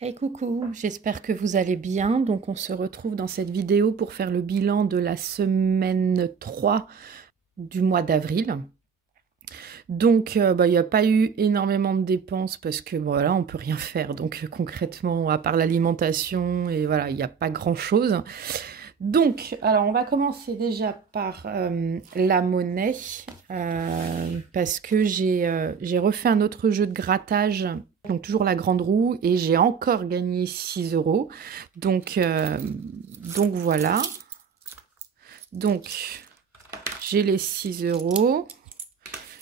Hey coucou, j'espère que vous allez bien. Donc on se retrouve dans cette vidéo pour faire le bilan de la semaine 3 du mois d'avril. Donc il n'y a pas eu énormément de dépenses parce que voilà, on peut rien faire. Donc concrètement, à part l'alimentation et voilà, il n'y a pas grand-chose. Donc, alors on va commencer déjà par la monnaie parce que j'ai refait un autre jeu de grattage, donc toujours la grande roue, et j'ai encore gagné 6 euros. Donc voilà. Donc j'ai les 6 euros.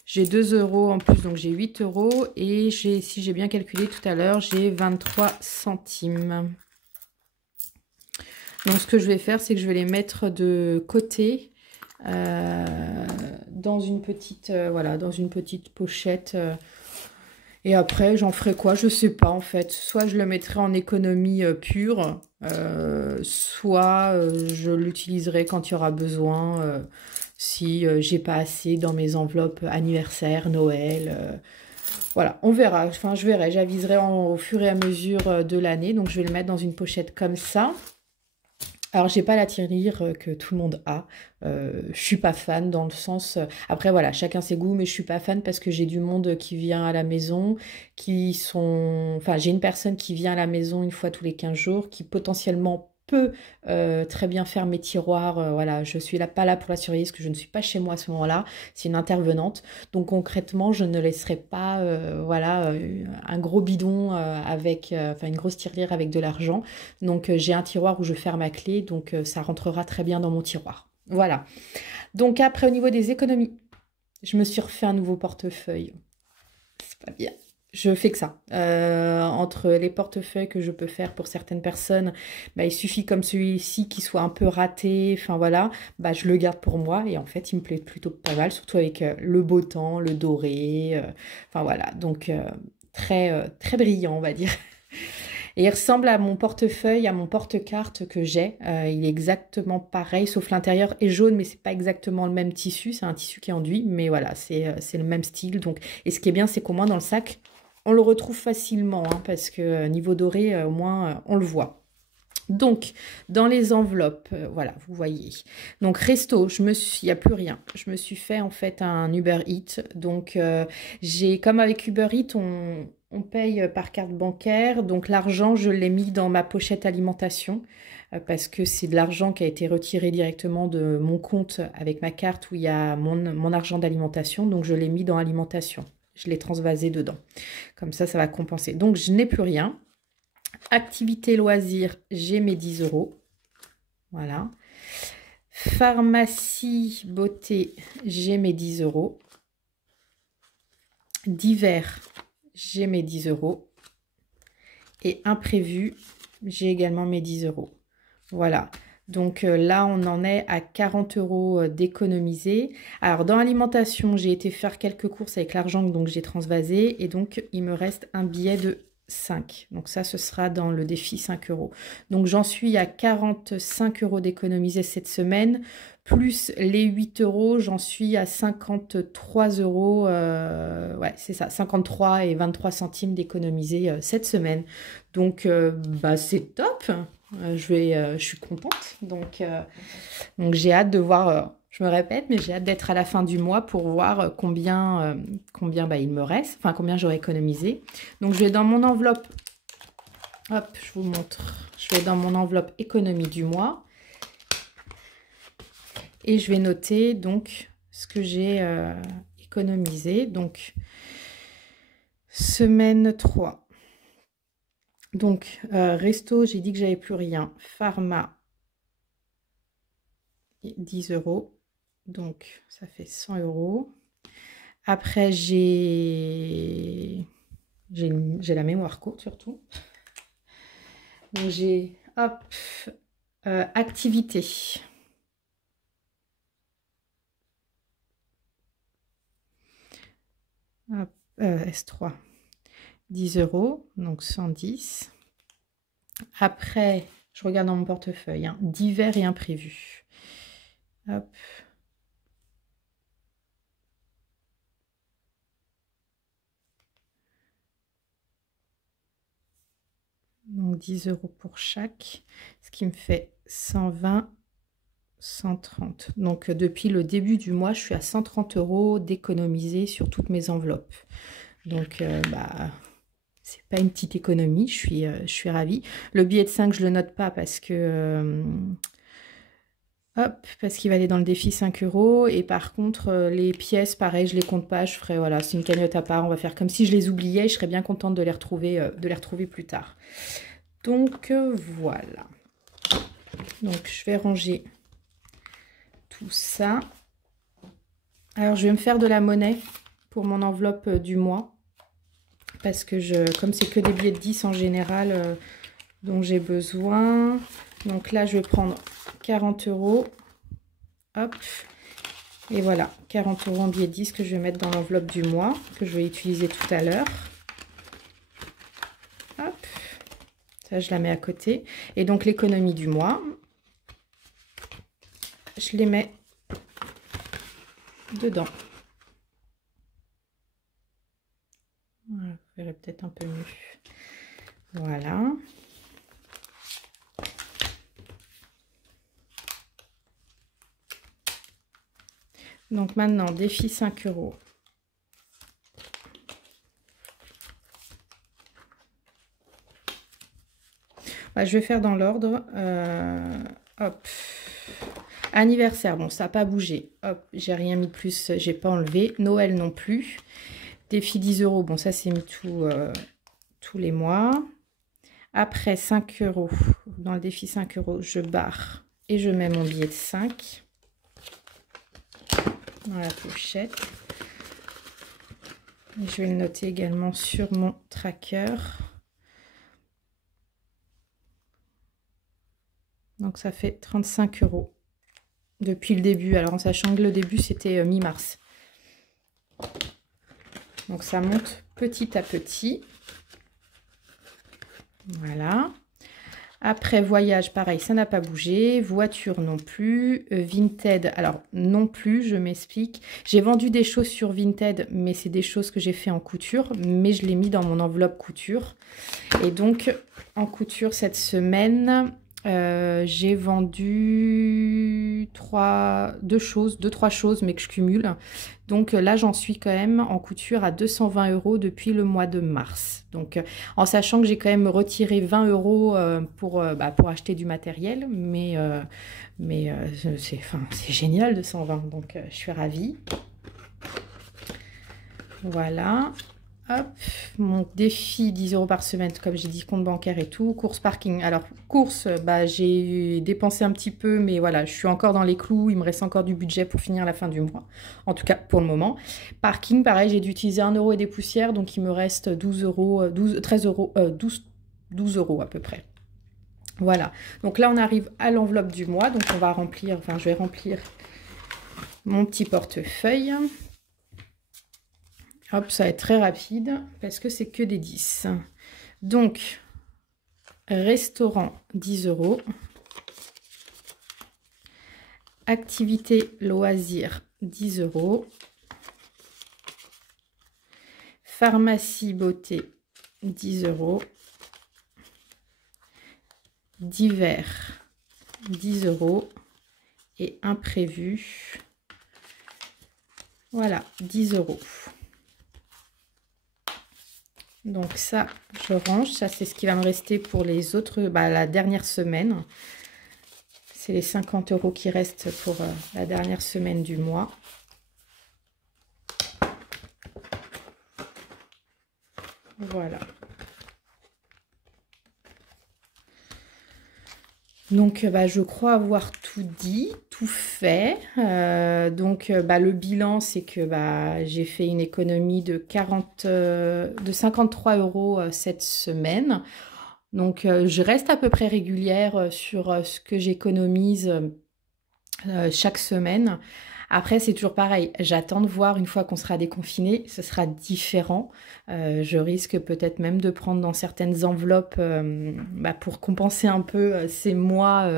J'ai 2 euros en plus, donc j'ai 8 euros. Et si j'ai bien calculé tout à l'heure, j'ai 23 centimes. Donc ce que je vais faire, c'est que je vais les mettre de côté dans une petite, voilà, dans une petite pochette. Et après, j'en ferai quoi? Je sais pas en fait. Soit je le mettrai en économie pure, soit je l'utiliserai quand il y aura besoin, si j'ai pas assez dans mes enveloppes anniversaire, Noël. Voilà, on verra. Enfin, je verrai. J'aviserai au fur et à mesure de l'année. Donc, je vais le mettre dans une pochette comme ça. Alors, j'ai pas la tirelire que tout le monde a. Je suis pas fan dans le sens. Après, voilà, chacun ses goûts, mais je suis pas fan parce que j'ai du monde qui vient à la maison, qui sont. Enfin, j'ai une personne qui vient à la maison une fois tous les 15 jours, qui potentiellement peut très bien faire mes tiroirs. Voilà, je suis là, pas là pour la surveiller parce que je ne suis pas chez moi à ce moment-là. C'est une intervenante. Donc, concrètement, je ne laisserai pas, voilà, un gros bidon avec, enfin, une grosse tirelire avec de l'argent. Donc j'ai un tiroir où je ferme ma clé, donc ça rentrera très bien dans mon tiroir. Voilà. Donc après, au niveau des économies, je me suis refait un nouveau portefeuille. C'est pas bien. Je fais que ça. Entre les portefeuilles que je peux faire pour certaines personnes, bah, il suffit comme celui-ci qui soit un peu raté, enfin voilà, bah, je le garde pour moi et en fait il me plaît plutôt pas mal, surtout avec le beau temps, le doré, enfin voilà, donc très brillant on va dire. Et il ressemble à mon portefeuille, à mon porte-carte que j'ai. Il est exactement pareil, sauf l'intérieur est jaune, mais c'est pas exactement le même tissu. C'est un tissu qui est enduit, mais voilà, c'est le même style. Donc, et ce qui est bien, c'est qu'au moins dans le sac, on le retrouve facilement, hein, parce que niveau doré, au moins, on le voit. Donc, dans les enveloppes, voilà, vous voyez. Donc, resto, il n'y a plus rien. Je me suis fait en fait un Uber Eats. Donc, comme avec Uber Eats, on paye par carte bancaire. Donc, l'argent, je l'ai mis dans ma pochette alimentation parce que c'est de l'argent qui a été retiré directement de mon compte avec ma carte où il y a mon argent d'alimentation. Donc, je l'ai mis dans alimentation. Je l'ai transvasé dedans. Comme ça va compenser. Donc, je n'ai plus rien. Activité loisirs, j'ai mes 10 euros. Voilà. Pharmacie beauté, j'ai mes 10 euros. Divers, j'ai mes 10 euros. Et imprévu, j'ai également mes 10 euros. Voilà. Donc là, on en est à 40 euros d'économiser. Alors, dans l'alimentation, j'ai été faire quelques courses avec l'argent donc j'ai transvasé. Et donc, il me reste un billet de 5. Donc ça, ce sera dans le défi 5 euros. Donc, j'en suis à 45 euros d'économiser cette semaine. Plus les 8 euros, j'en suis à 53 euros. Ouais, c'est ça, 53 et 23 centimes d'économiser cette semaine. Donc, bah, c'est top. Je suis contente. Donc j'ai hâte de voir, je me répète, mais j'ai hâte d'être à la fin du mois pour voir combien bah, il me reste, enfin combien j'aurai économisé. Donc je vais dans mon enveloppe, hop, je vous montre. Je vais dans mon enveloppe économie du mois et je vais noter donc ce que j'ai économisé. Donc semaine 3. Donc resto, j'ai dit que j'avais plus rien. Pharma, 10 euros. Donc, ça fait 100 euros. Après, j'ai la mémoire courte surtout. Donc, j'ai, hop, activité. Hop, S3, 10 euros, donc 110. Après, je regarde dans mon portefeuille, hein, divers et imprévus. Hop. Donc 10 € pour chaque, ce qui me fait 120, 130. Donc depuis le début du mois, je suis à 130 € d'économiser sur toutes mes enveloppes. Donc c'est pas une petite économie, je suis ravie. Le billet de 5, je le note pas parce que hop, parce qu'il va aller dans le défi 5 €. Et par contre, les pièces, pareil, je les compte pas. Je ferai, voilà, c'est une cagnotte à part. On va faire comme si je les oubliais. Je serais bien contente de les retrouver plus tard. Donc, voilà. Donc, je vais ranger tout ça. Alors, je vais me faire de la monnaie pour mon enveloppe du mois. Parce que comme c'est que des billets de 10 en général dont j'ai besoin. Donc là, je vais prendre 40 €. Hop. Et voilà, 40 € en billets de 10 que je vais mettre dans l'enveloppe du mois, que je vais utiliser tout à l'heure. Hop. Ça, je la mets à côté. Et donc, l'économie du mois, je les mets dedans. Voilà, vous verrez peut-être un peu mieux. Voilà. Donc maintenant, défi 5 €. Je vais faire dans l'ordre. Hop. Anniversaire, bon, ça n'a pas bougé. Hop, j'ai rien mis de plus, j'ai pas enlevé. Noël non plus. Défi 10 €, bon, ça c'est mis tous les mois. Après 5 €, dans le défi 5 €, je barre et je mets mon billet de 5 dans la pochette. Et je vais le noter également sur mon tracker. Donc ça fait 35 € depuis le début. Alors en sachant que le début c'était mi-mars. Donc ça monte petit à petit. Voilà. Après voyage, pareil, ça n'a pas bougé. Voiture non plus. Vinted, alors non plus, je m'explique. J'ai vendu des choses sur Vinted, mais c'est des choses que j'ai fait en couture. Mais je l'ai mis dans mon enveloppe couture. Et donc, en couture cette semaine, j'ai vendu 2-3 choses, mais que je cumule. Donc là, j'en suis quand même en couture à 220 € depuis le mois de mars. Donc en sachant que j'ai quand même retiré 20 € pour acheter du matériel. Mais c'est génial 220, donc je suis ravie. Voilà. Hop, mon défi 10 € par semaine, comme j'ai dit, compte bancaire et tout. Course parking. Alors, course, j'ai dépensé un petit peu, mais voilà, je suis encore dans les clous. Il me reste encore du budget pour finir la fin du mois. En tout cas, pour le moment. Parking, pareil, j'ai dû utiliser 1 € et des poussières, donc il me reste 12 € à peu près. Voilà. Donc là, on arrive à l'enveloppe du mois. Donc, on va remplir, je vais remplir mon petit portefeuille. Hop, ça va être très rapide parce que c'est que des 10. Donc, restaurant, 10 €. Activité loisirs, 10 €. Pharmacie beauté, 10 €. Divers, 10 €. Et imprévu, voilà, 10 €. Donc ça, je range. Ça, c'est ce qui va me rester pour les autres, la dernière semaine. C'est les 50 € qui restent pour la dernière semaine du mois. Voilà. Donc, je crois avoir tout dit, tout fait. Le bilan, c'est que j'ai fait une économie de 53 € cette semaine. Donc, je reste à peu près régulière sur ce que j'économise chaque semaine. Après, c'est toujours pareil. J'attends de voir une fois qu'on sera déconfiné, ce sera différent. Je risque peut-être même de prendre dans certaines enveloppes pour compenser un peu ces mois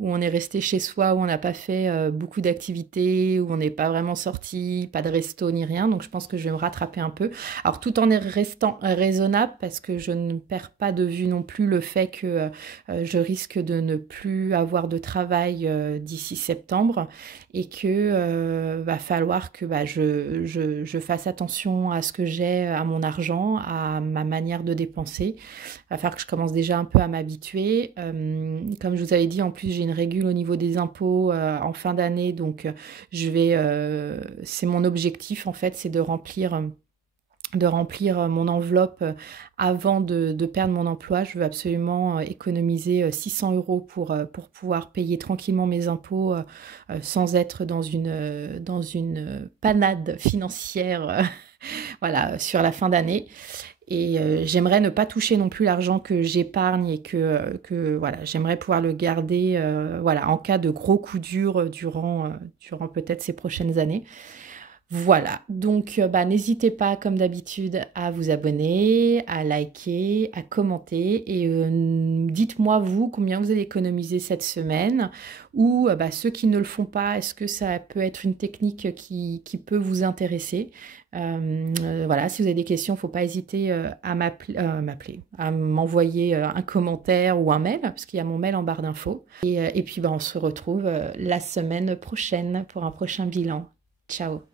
où on est resté chez soi, où on n'a pas fait beaucoup d'activités, où on n'est pas vraiment sorti, pas de resto ni rien. Donc je pense que je vais me rattraper un peu. Alors tout en restant raisonnable, parce que je ne perds pas de vue non plus le fait que je risque de ne plus avoir de travail d'ici septembre et que va falloir que je fasse attention à ce que j'ai, à mon argent, à ma manière de dépenser. Il va falloir que je commence déjà un peu à m'habituer. Comme je vous avais dit, en plus, j'ai une régule au niveau des impôts en fin d'année, donc c'est mon objectif en fait, c'est de remplir mon enveloppe avant de perdre mon emploi. Je veux absolument économiser 600 € pour pouvoir payer tranquillement mes impôts sans être dans une panade financière voilà, sur la fin d'année. Et j'aimerais ne pas toucher non plus l'argent que j'épargne et que voilà, j'aimerais pouvoir le garder voilà, en cas de gros coups durs durant peut-être ces prochaines années. Voilà, donc n'hésitez pas comme d'habitude à vous abonner, à liker, à commenter et dites-moi vous combien vous avez économisé cette semaine ou ceux qui ne le font pas, est-ce que ça peut être une technique qui peut vous intéresser? Voilà, si vous avez des questions, il ne faut pas hésiter à m'envoyer un commentaire ou un mail, parce qu'il y a mon mail en barre d'infos. Et puis on se retrouve la semaine prochaine pour un prochain bilan. Ciao!